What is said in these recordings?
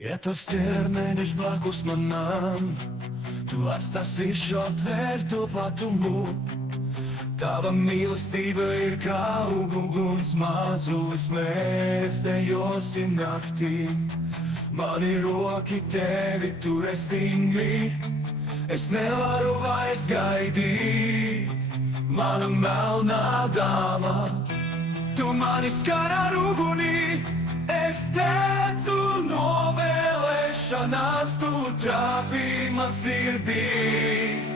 Ja tavs ķermenis blakus manam, tu atstāsi šo tvērto platumu. Tava mīlestība ir kā uguns mazulis, mēs dejosim naktī. Mani roki tevi turēs stingri, es nevaru vairs gaidīt. Mana melnā dāma, tu mani skar ar uguni, es teicu novēlēšanās, tu trāpī man sirdī.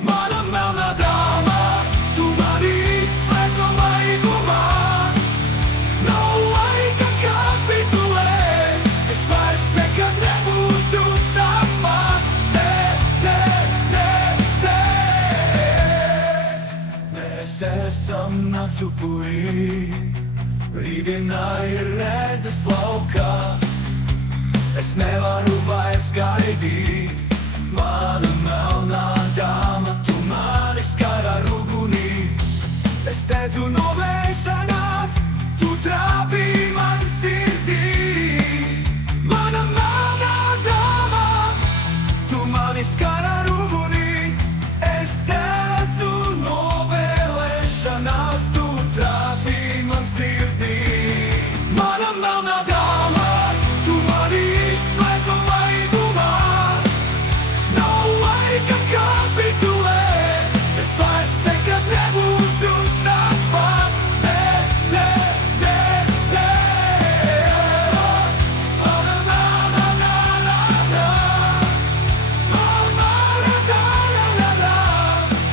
Mana melnā dāma, tu mani izslēdz no maigumā, nav laika kapitulēt, es vairs nekad nebūšu tāds pats. Mēs esam nakts upurī, rītdienā ir redzes laukā. Es nevaru vairs gaidīt, mana melnā dāma, tu mani skar ar uguni. Es teicu novēlēšanās, tu trāpī man sirdī. Mana melnā dāma, tu mani skar ar uguni. Es teicu novēlēšanās, tu trāpī man sirdī. Mana melnā dāma, tu mani izslēdz no maigumā, nav laika kapitulēt, es vairs nekad nebūšu tāds pats.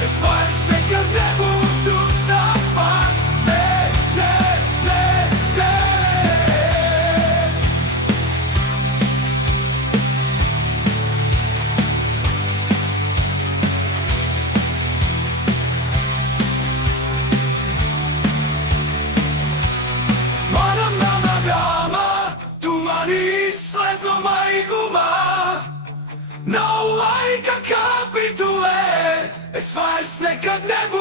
Es vairs nekad nebūšu tāds pats. Mana melnā dāma, tu mani izslēdz no maigumā, nav laika kapitulēt, es vairs nekad nebūšu